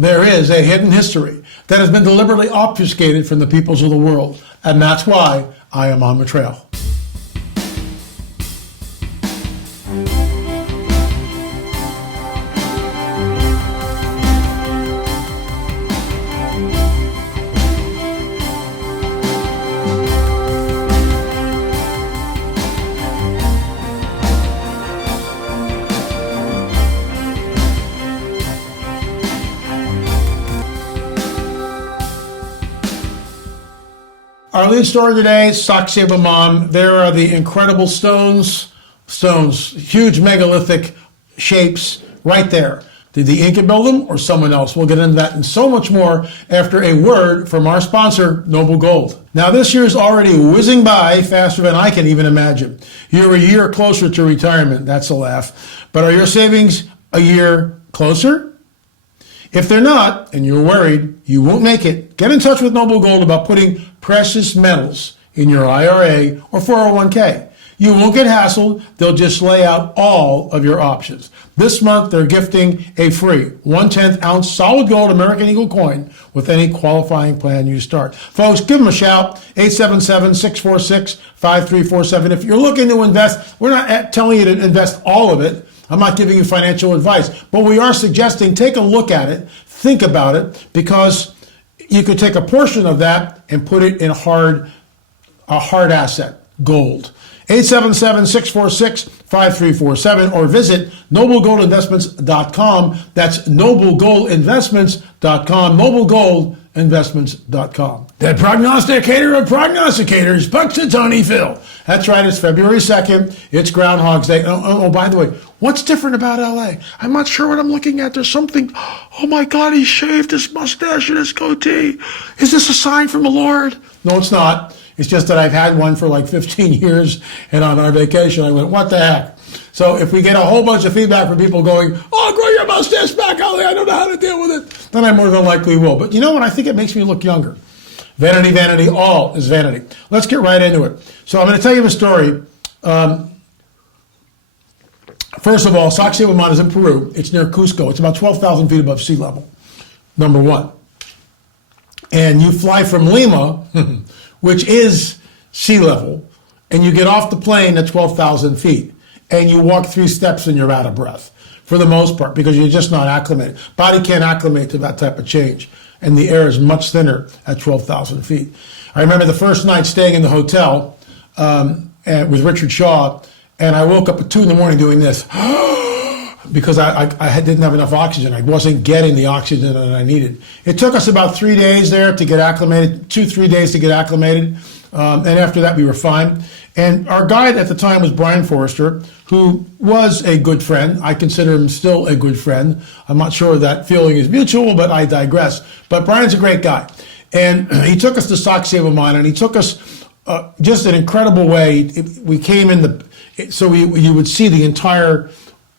there is a hidden history that has been deliberately obfuscated from the peoples of the world. And that's why I am on the trail. Our lead story today, Sacsayhuaman. There are the incredible stones, huge megalithic shapes right there. Did the Inca build them or someone else? We'll get into that and so much more after a word from our sponsor, Noble Gold. Now this year is already whizzing by faster than I can even imagine. You're a year closer to retirement. That's a laugh. But are your savings a year closer? If they're not, and you're worried you won't make it, get in touch with Noble Gold about putting precious metals in your IRA or 401k. You won't get hassled. They'll just lay out all of your options. This month, they're gifting a free 1/10 ounce solid gold American Eagle coin with any qualifying plan you start. Folks, give them a shout, 877-646-5347. If you're looking to invest, we're not telling you to invest all of it. I'm not giving you financial advice, but we are suggesting take a look at it, think about it, because you could take a portion of that and put it in a hard asset, gold. 877-646-5347 or visit noblegoldinvestments.com. That's noblegoldinvestments.com, noblegoldinvestments.com. The prognosticator of prognosticators, Punxsutawney Phil. That's right, it's February 2nd. It's Groundhog's Day. Oh, by the way, what's different about LA? I'm not sure what I'm looking at. There's something, oh my God, he shaved his mustache and his goatee. Is this a sign from the Lord? No, it's not. It's just that I've had one for like 15 years, and on our vacation I went, what the heck? So if we get a whole bunch of feedback from people going, oh, grow your mustache back, Ali, I don't know how to deal with it, then I more than likely will. But you know what? I think it makes me look younger. Vanity, vanity, all is vanity. Let's get right into it. So I'm going to tell you a story. First of all, Sacsayhuaman is in Peru. It's near Cusco. It's about 12,000 feet above sea level, number one. And you fly from Lima, which is sea level, and you get off the plane at 12,000 feet, and you walk 3 steps and you're out of breath, for the most part, because you're just not acclimated. Body can't acclimate to that type of change, and the air is much thinner at 12,000 feet. I remember the first night staying in the hotel with Richard Shaw, and I woke up at 2 in the morning doing this, because I didn't have enough oxygen. I wasn't getting the oxygen that I needed. It took us about 3 days there to get acclimated, 2-3 days to get acclimated, and after that we were fine. And our guide at the time was Brian Forrester, who was a good friend. I consider him still a good friend. I'm not sure that feeling is mutual, but I digress. But Brian's a great guy. And he took us to Sacsayhuaman, and he took us just an incredible way. We came in so you would see the entire.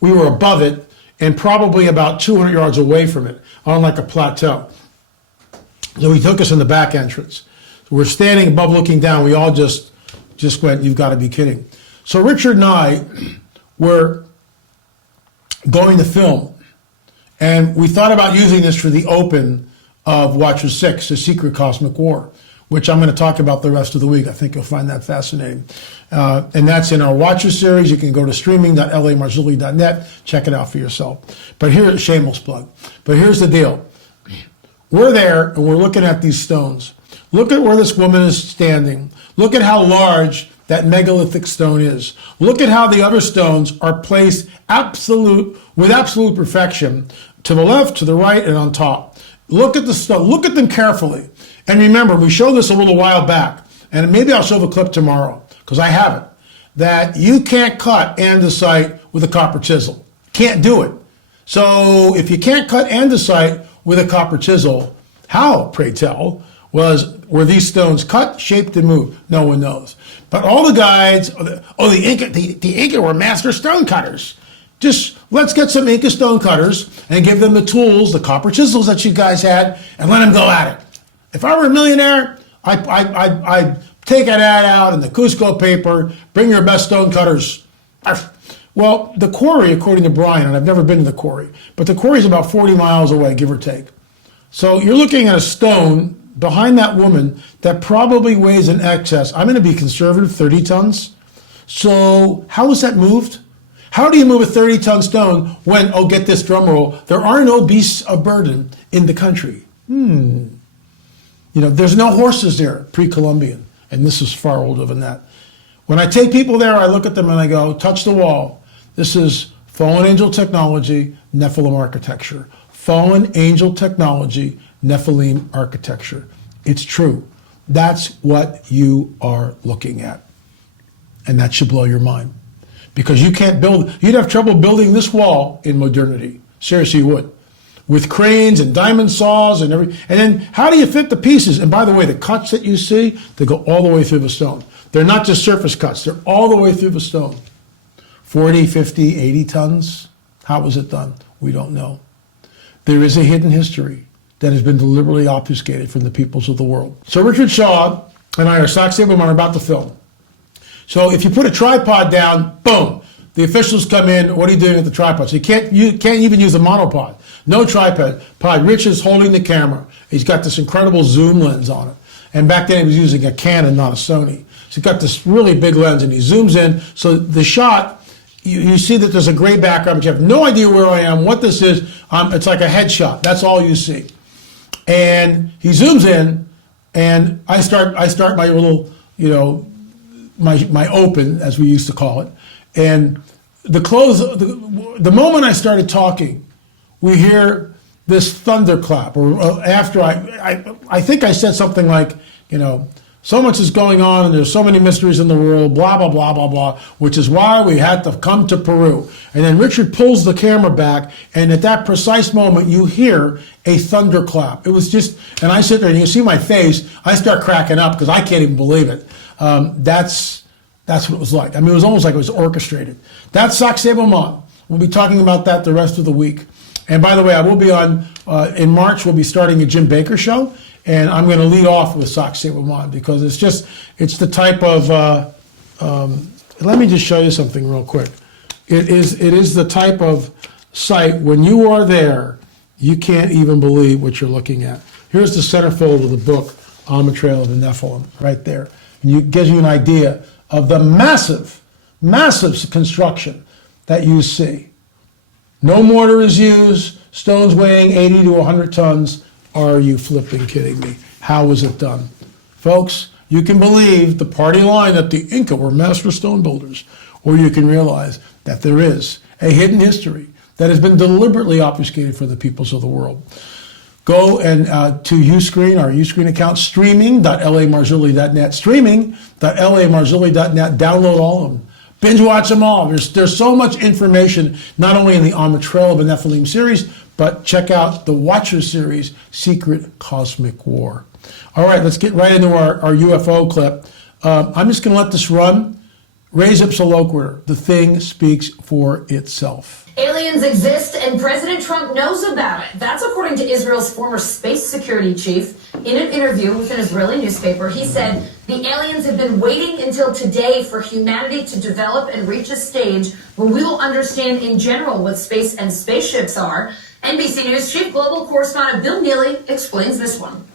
We were above it and probably about 200 yards away from it on like a plateau. So he took us in the back entrance. We're standing above looking down. We all just went, you've got to be kidding. So Richard and I were going to film, and we thought about using this for the open of Watcher 6, The Secret Cosmic War, which I'm going to talk about the rest of the week. I think you'll find that fascinating. And that's in our Watcher series. You can go to streaming.lamarzulli.net, check it out for yourself. But here's a shameless plug. But here's the deal. We're there, and we're looking at these stones. Look at where this woman is standing. Look at how large that megalithic stone is. Look at how the other stones are placed with absolute perfection, to the left, to the right, and on top. Look at the stone. Look at them carefully. And remember, we showed this a little while back, and maybe I'll show the clip tomorrow, because I have it, that you can't cut andesite with a copper chisel. Can't do it. So if you can't cut andesite with a copper chisel, how, pray tell, were these stones cut, shaped, and moved? No one knows. But all the guides, the Inca were master stone cutters. Just let's get some Inca stone cutters and give them the tools, the copper chisels that you guys had, and let them go at it. If I were a millionaire, I'd take an ad out in the Cusco paper, bring your best stone cutters. Well, the quarry, according to Brian, and I've never been to the quarry, but the quarry is about 40 miles away, give or take. So you're looking at a stone behind that woman that probably weighs in excess, I'm going to be conservative, 30 tons. So how was that moved? How do you move a 30-ton stone when, oh, get this drum roll, there are no beasts of burden in the country? There's no horses there, pre-Columbian, and this is far older than that. When I take people there, I look at them and I go, touch the wall. This is fallen angel technology, Nephilim architecture. Fallen angel technology, Nephilim architecture. It's true. That's what you are looking at. And that should blow your mind. Because you can't build, you'd have trouble building this wall in modernity. Seriously, you would. With cranes and diamond saws and everything. And then how do you fit the pieces? And by the way, the cuts that you see, they go all the way through the stone. They're not just surface cuts, they're all the way through the stone. 40, 50, 80 tons. How was it done? We don't know. There is a hidden history that has been deliberately obfuscated from the peoples of the world. So Richard Shaw and I, Sacsayhuaman, are about to film. So if you put a tripod down, boom, the officials come in. What are you doing with the tripod? So you can't even use a monopod. No tripod. Rich is holding the camera. He's got this incredible zoom lens on it. And back then he was using a Canon, not a Sony. So he's got this really big lens and he zooms in. So the shot, you see that there's a gray background, but you have no idea where I am, what this is. It's like a headshot. That's all you see. And he zooms in, and I start my little, my open, as we used to call it. And the moment I started talking, we hear this thunderclap, or after I think I said something like, so much is going on and there's so many mysteries in the world, blah, blah, blah, blah, blah, which is why we had to come to Peru. And then Richard pulls the camera back, and at that precise moment, you hear a thunderclap. It was just, and I sit there and you see my face, I start cracking up because I can't even believe it. That's what it was like. I mean, it was almost like it was orchestrated. That's Sacsayhuaman. We'll be talking about that the rest of the week. And by the way, I will be on, in March, we'll be starting a Jim Baker show. And I'm going to lead off with Sacsayhuaman because it's the type of, let me just show you something real quick. It is the type of site, when you are there, you can't even believe what you're looking at. Here's the centerfold of the book, On the Trail of the Nephilim, right there. And it gives you an idea of the massive, massive construction that you see. No mortar is used, stones weighing 80 to 100 tons. Are you flipping kidding me? How was it done? Folks, you can believe the party line that the INCA were master stone builders, or you can realize that there is a hidden history that has been deliberately obfuscated for the peoples of the world. Go and to Uscreen, our Uscreen account, streaming.lamarzulli.net, streaming.lamarzulli.net, download all of them. Binge watch them all. There's so much information, not only in the On the Trail of the Nephilim series, but check out the Watcher series, Secret Cosmic War. All right, let's get right into our UFO clip. I'm just going to let this run. Res ipsa loquitur. The thing speaks for itself. Aliens exist and President Trump knows about it. That's according to Israel's former space security chief. In an interview with an Israeli newspaper, he said the aliens have been waiting until today for humanity to develop and reach a stage where we will understand in general what space and spaceships are. NBC News chief global correspondent Bill Neely explains this one.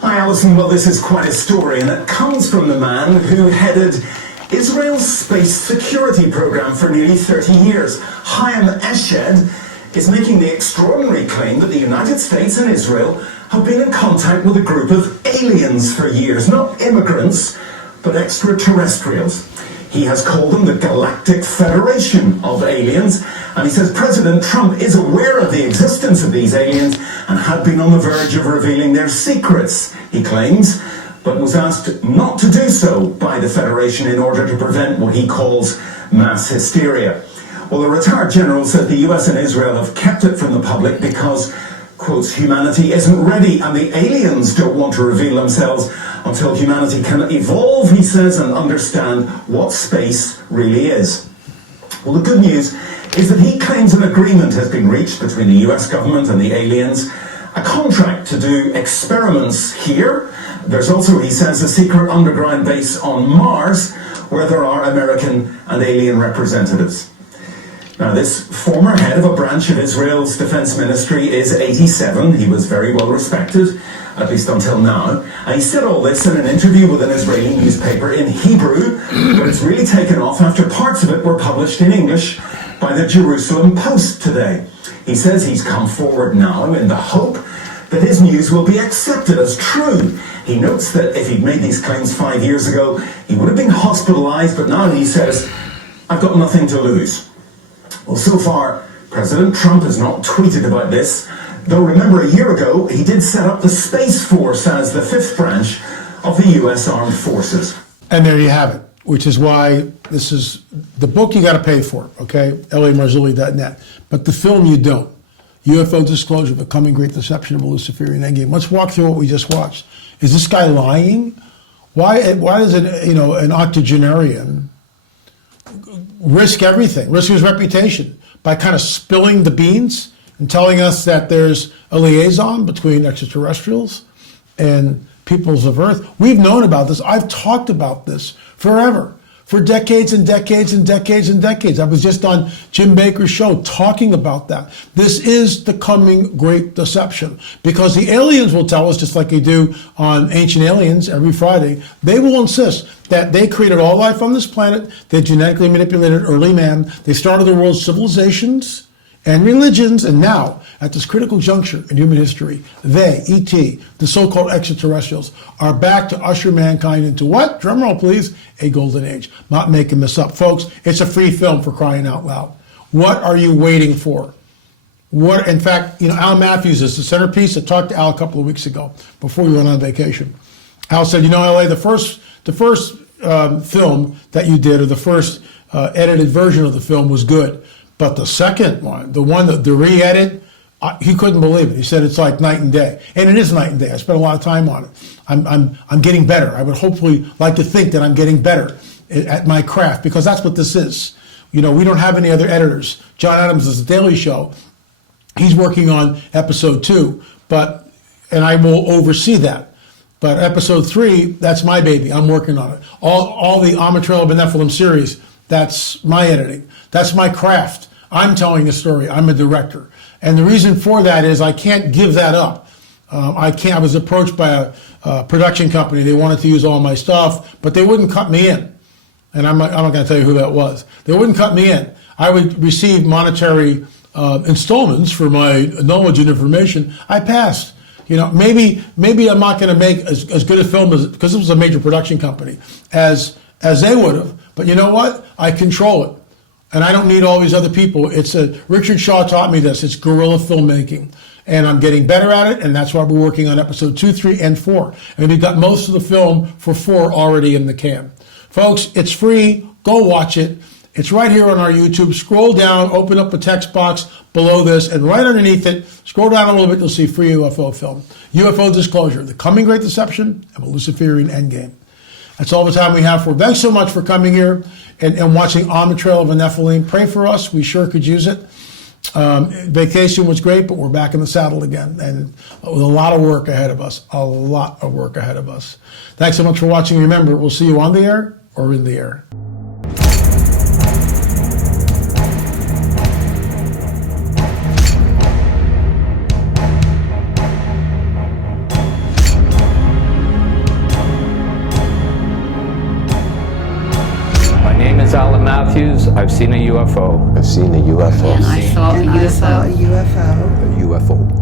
Hi, Alison. Well, this is quite a story, and it comes from the man who headed Israel's space security program for nearly 30 years. Chaim Eshed is making the extraordinary claim that the United States and Israel have been in contact with a group of aliens for years. Not immigrants, but extraterrestrials. He has called them the Galactic Federation of Aliens, and he says President Trump is aware of the existence of these aliens and had been on the verge of revealing their secrets, he claims, but was asked not to do so by the Federation in order to prevent what he calls mass hysteria. Well, the retired general said the US and Israel have kept it from the public because, quotes, humanity isn't ready and the aliens don't want to reveal themselves until humanity can evolve, he says, and understand what space really is. Well, the good news is that he claims an agreement has been reached between the US government and the aliens, a contract to do experiments here. There's also, he says, a secret underground base on Mars where there are American and alien representatives. Now, this former head of a branch of Israel's defense ministry is 87. He was very well respected, at least until now. And he said all this in an interview with an Israeli newspaper in Hebrew, but it's really taken off after parts of it were published in English by the Jerusalem Post today. He says he's come forward now in the hope that his news will be accepted as true. He notes that if he'd made these claims 5 years ago, he would have been hospitalized, but now he says, I've got nothing to lose. Well, so far, President Trump has not tweeted about this, though remember a year ago, he did set up the Space Force as the fifth branch of the U.S. Armed Forces. And there you have it, which is why this is the book you got to pay for, okay? Marzulli.net. But the film you don't. UFO Disclosure, The Coming Great Deception of a Luciferian Endgame. Let's walk through what we just watched. Is this guy lying? Why does an octogenarian risk everything, risk his reputation by kind of spilling the beans and telling us that there's a liaison between extraterrestrials and peoples of Earth? We've known about this. I've talked about this forever, for decades and decades and decades and decades. I was just on Jim Bakker's show talking about that. This is the coming great deception, because the aliens will tell us, just like they do on Ancient Aliens every Friday, they will insist that they created all life on this planet, they genetically manipulated early man, they started the world's civilizations and religions, and now, at this critical juncture in human history, they, E.T., the so-called extraterrestrials, are back to usher mankind into what? Drumroll, please. A golden age. Not making this up. Folks, it's a free film, for crying out loud. What are you waiting for? In fact, Al Matthews is the centerpiece. I talked to Al a couple of weeks ago before we went on vacation. Al said, LA, the first film that you did, or the first edited version of the film, was good. But the second one, the one that the re-edit, he couldn't believe it. He said it's like night and day, and it is night and day. I spent a lot of time on it. I'm getting better. I would hopefully like to think that I'm getting better at my craft, because that's what this is. We don't have any other editors. John Adams is the Daily Show. He's working on episode 2, and I will oversee that. But episode 3, that's my baby. I'm working on it. All the Trail of the Nephilim series, that's my editing. That's my craft. I'm telling the story. I'm a director. And the reason for that is I can't give that up. I was approached by a production company. They wanted to use all my stuff, but they wouldn't cut me in. And I'm not going to tell you who that was. They wouldn't cut me in. I would receive monetary installments for my knowledge and information. I passed. Maybe I'm not going to make as good a film as, because it was a major production company, as they would have. But you know what? I control it. And I don't need all these other people. Richard Shaw taught me this. It's guerrilla filmmaking. And I'm getting better at it, and that's why we're working on episode 2, 3, and 4. And we've got most of the film for 4 already in the can. Folks, it's free. Go watch it. It's right here on our YouTube. Scroll down, open up a text box below this, and right underneath it, scroll down a little bit, you'll see free UFO film. UFO Disclosure, The Coming Great Deception of a Luciferian Endgame. That's all the time we have for. Thanks so much for coming here and watching On the Trail of a Nephilim. Pray for us. We sure could use it. Vacation was great, but we're back in the saddle again, and with a lot of work ahead of us. A lot of work ahead of us. Thanks so much for watching. Remember, we'll see you on the air or in the air. Matthews, I've seen a UFO. I've seen a UFO. And I saw a UFO. A UFO.